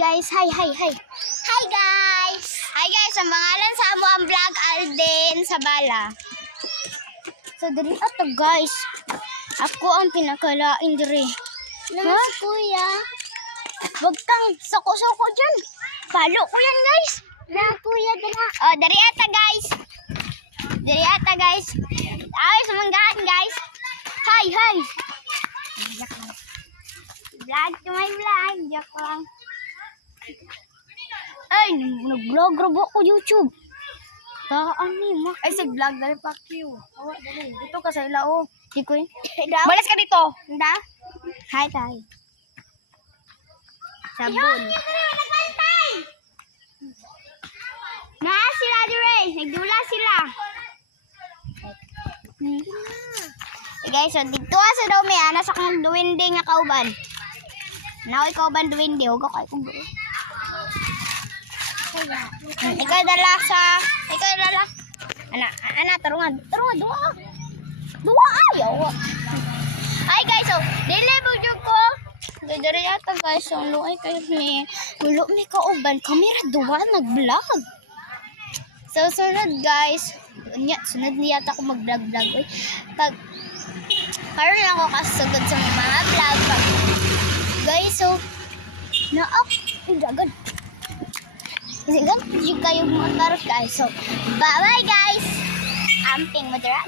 guys. Hi. Hi guys. Hi guys, ang pangalan sa amo ang vlog Alden Sabala. So diri ato guys. Ako ang pinakalain diri. Naman si kuya. Wag kang sako-sako dyan. Palo ko yan guys. Na kuya dala. Oh, diri ata guys. Diri ata guys. Ay, sumanggahan guys. Hi. Vlog to my vlog. Joke lang. Ay, nag-vlog rabo ko YouTube. Taan ni mak. Ay, si vlog dali pa Q. Awa dali. Dito ka sa ilao. Di ko. Balas ka dito. Nda. Hi. Sabon. Na sila dire. Nagdula sila. Guys, so dito sa daw may ana sa kang duwende nga kauban. Naoy kauban duwende, huwag ako kung duwende. Ikaw dala. Ana, tarungan, dua ayaw. Hi guys, so dili bugyo ko. Diri ata guys, so luay kayo ni ulo mi kauban, kamera duwa nag-vlog. So sunod guys, sunod niya ako mag-vlog. Pag karon lang ako kasugod sa mga vlog. Guys, so dagan. Kasi yung kayo mga tarot guys. So bye guys. Amping madara.